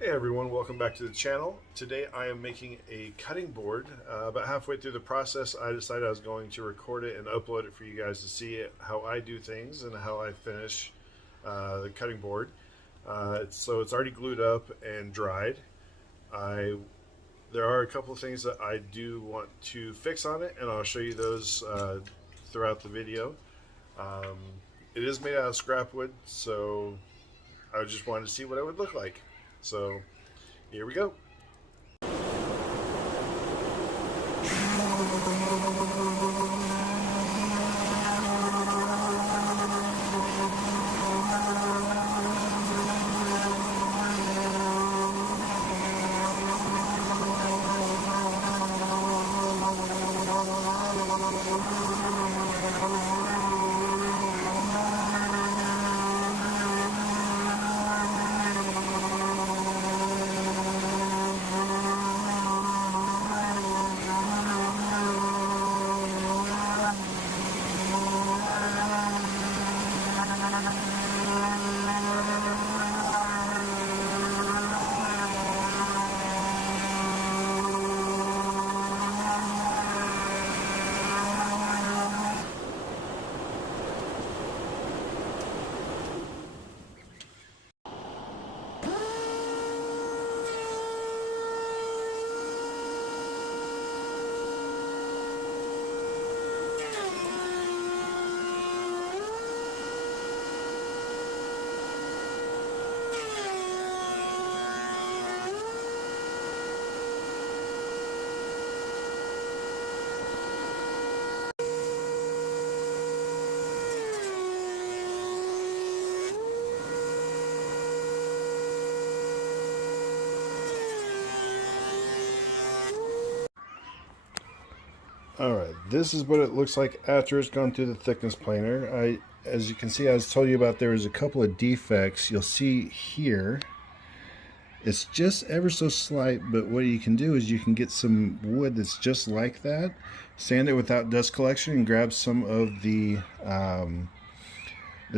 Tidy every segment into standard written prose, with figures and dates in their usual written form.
Hey everyone, welcome back to the channel. Today I am making a cutting board. About halfway through the process, I decided I was going to record it and upload it for you guys to see how I do things and how I finish the cutting board. So it's already glued up and dried. I There are a couple of things that I do want to fix on it, and I'll show you those throughout the video. Um, it is made out of scrap wood, so I just wanted to see what it would look like. So here we go. Alright, this is what it looks like after it's gone through the thickness planer. As you can see, I was told you about, there was a couple of defects. You'll see here, it's just ever so slight, but what you can do is you can get some wood that's just like that, sand it without dust collection, and grab some of the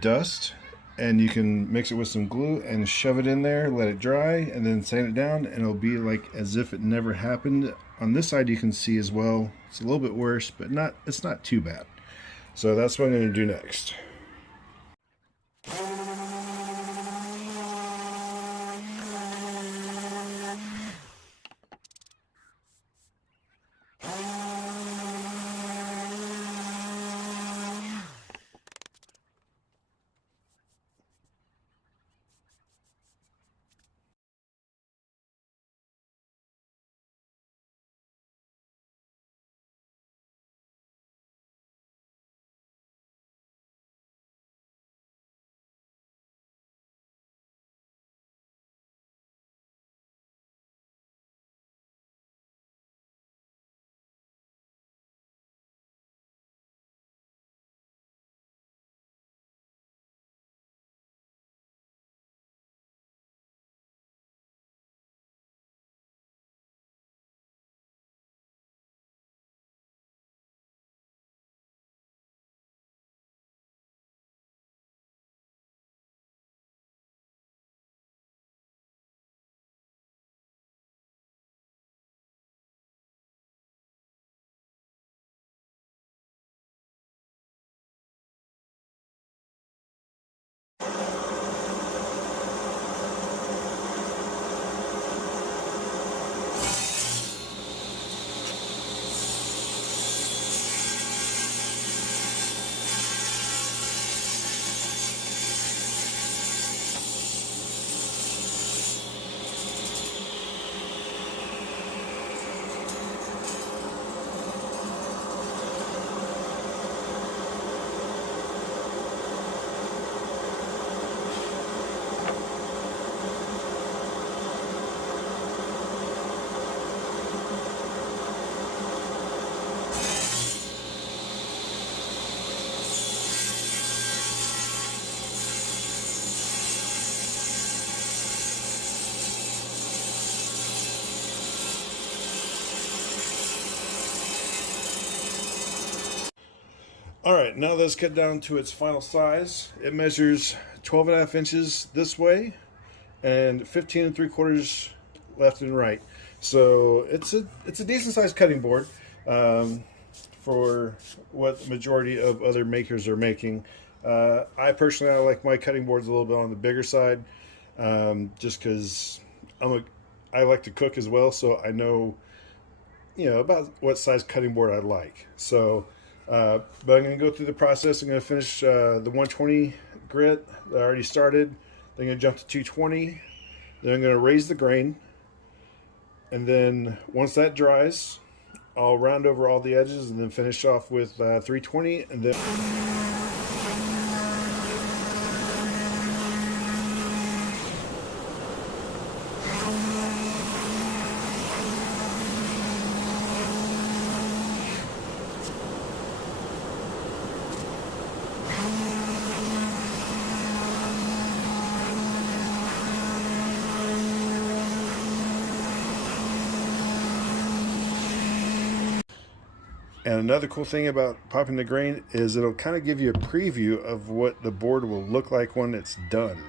dust, and you can mix it with some glue and shove it in there, let it dry, and then sand it down, and it'll be like as if it never happened. On this side you can see as well, it's a little bit worse, but it's not too bad. So that's what I'm going to do next. Alright, now let's get down to its final size. It measures 12.5 inches this way and 15 3/4 left and right. So it's a decent sized cutting board for what the majority of other makers are making. I personally, I like my cutting boards a little bit on the bigger side, just because I like to cook as well, so I know about what size cutting board I like. So, but I'm going to go through the process. I'm going to finish the 120 grit that I already started. Then I'm going to jump to 220. Then I'm going to raise the grain, and then once that dries, I'll round over all the edges and then finish off with 320, and then And another cool thing about popping the grain is it'll kind of give you a preview of what the board will look like when it's done.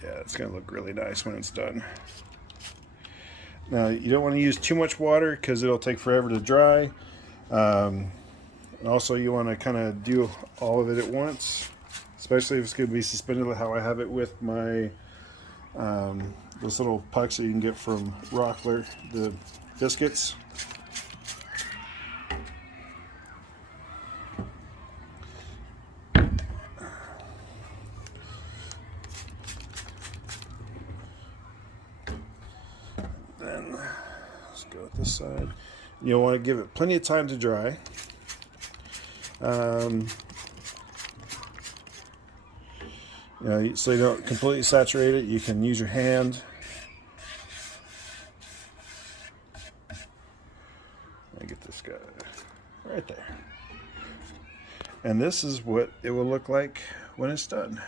Yeah, it's going to look really nice when it's done. Now, you don't want to use too much water because it'll take forever to dry. And also, you want to kind of do all of it at once, especially if it's going to be suspended like how I have it with my those little pucks that you can get from Rockler, the biscuits. Then let's go with this side. You'll want to give it plenty of time to dry. So you don't completely saturate it, you can use your hand. Let me get this guy right there. And this is what it will look like when it's done.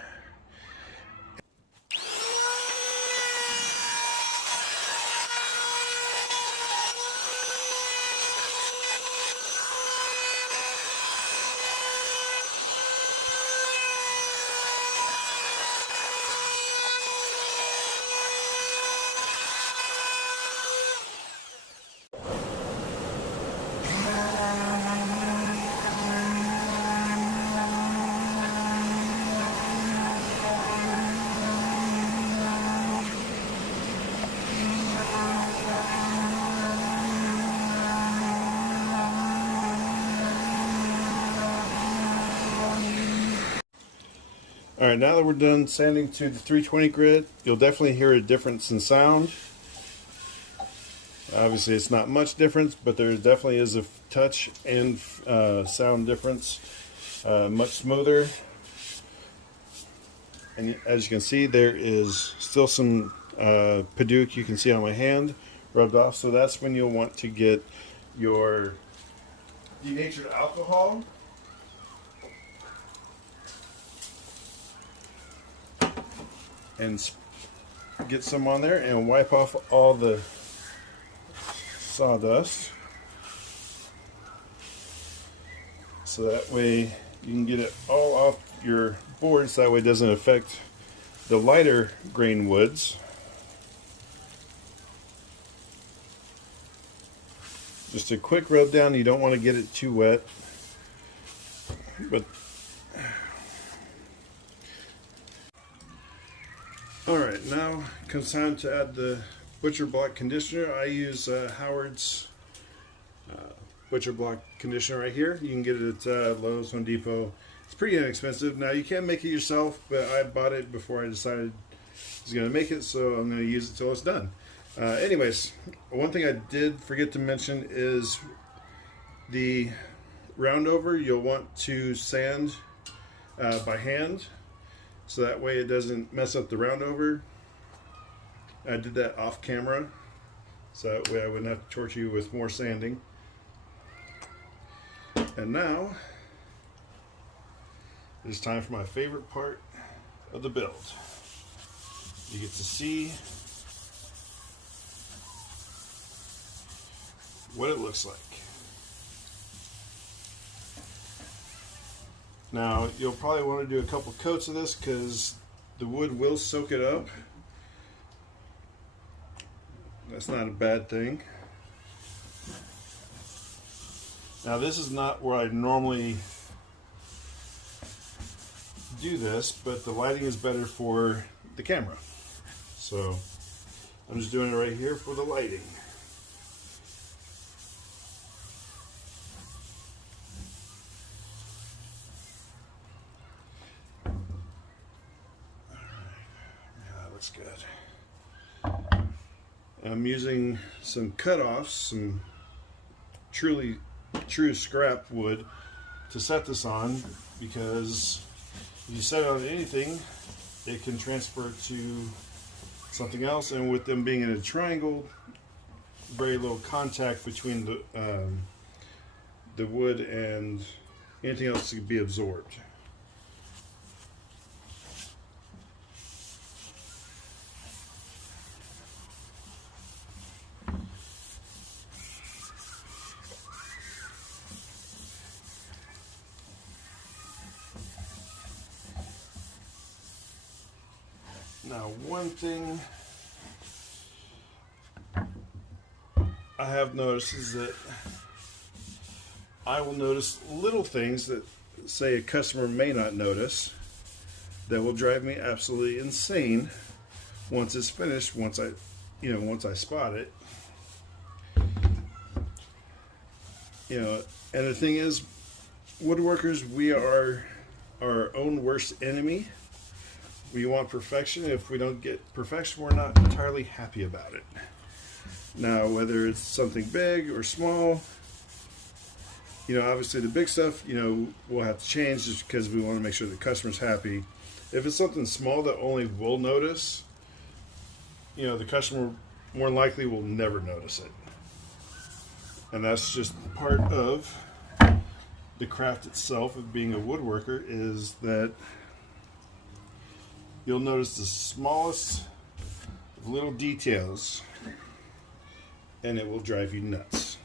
All right, now that we're done sanding to the 320 grit, you'll definitely hear a difference in sound. Obviously, it's not much difference, but there definitely is a touch and sound difference. Much smoother. And as you can see, there is still some Padauk you can see on my hand rubbed off. So that's when you'll want to get your denatured alcohol. And get some on there and wipe off all the sawdust, so that way you can get it all off your board, so that way it doesn't affect the lighter grain woods. Just a quick rub down, you don't want to get it too wet, but alright, now comes time to add the butcher block conditioner. I use Howard's butcher block conditioner right here. You can get it at Lowe's, Home Depot. It's pretty inexpensive. Now you can make it yourself, but I bought it before I decided I was going to make it, so I'm going to use it till it's done. Anyways, one thing I did forget to mention is the roundover. You'll want to sand by hand, so that way it doesn't mess up the roundover. I did that off camera, so that way I wouldn't have to torture you with more sanding. And now it's time for my favorite part of the build. You get to see what it looks like. Now you'll probably want to do a couple coats of this because the wood will soak it up. That's not a bad thing. Now this is not where I normally do this, but the lighting is better for the camera. So I'm just doing it right here for the lighting. Good. I'm using some cutoffs, some true scrap wood to set this on, because if you set it on anything, it can transfer to something else, and with them being in a triangle, very little contact between the wood and anything else to be absorbed. Now, one thing I have noticed is that I will notice little things that, say, a customer may not notice, that will drive me absolutely insane once it's finished, once I spot it. And the thing is, woodworkers, we are our own worst enemy. We want perfection. If we don't get perfection, we're not entirely happy about it. Now, whether it's something big or small, obviously the big stuff, we'll have to change just because we want to make sure the customer's happy. If it's something small that only we'll notice, the customer more than likely will never notice it. And that's just part of the craft itself of being a woodworker, is that you'll notice the smallest of little details and it will drive you nuts.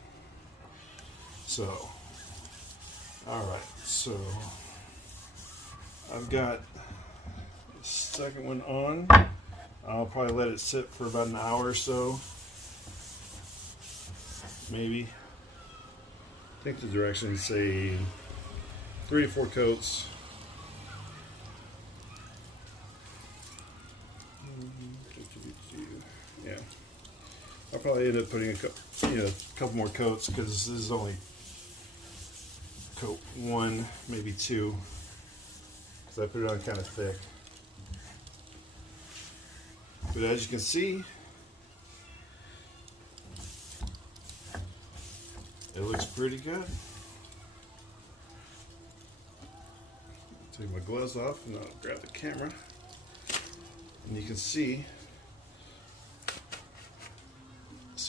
So, alright, so I've got the second one on. I'll probably let it sit for about an hour or so. Maybe. I think the directions say 3 to 4 coats. Yeah, I'll probably end up putting a couple more coats, because this is only coat 1, maybe 2, because I put it on kind of thick. But as you can see, it looks pretty good. Take my gloves off and I'll grab the camera, and you can see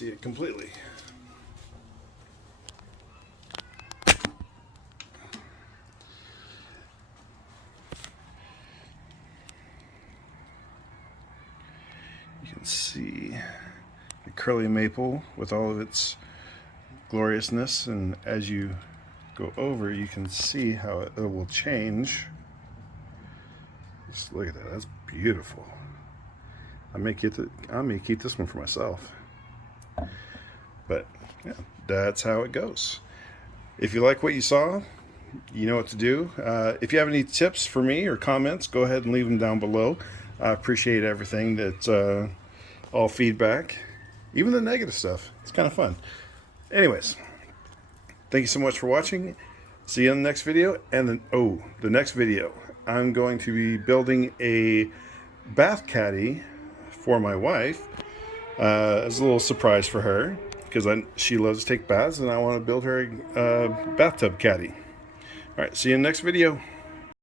it completely. You can see the curly maple with all of its gloriousness, and as you go over, you can see how it will change. Just look at that. That's beautiful. I may keep this one for myself. But yeah, that's how it goes. If you like what you saw, you know what to do. If you have any tips for me or comments, go ahead and leave them down below. I appreciate everything. That's all feedback, even the negative stuff. It's kind of fun. Anyways, thank you so much for watching. See you in the next video. And then, the next video, I'm going to be building a bath caddy for my wife. As a little surprise for her, because she loves to take baths, and I want to build her a bathtub caddy. All right, see you in the next video.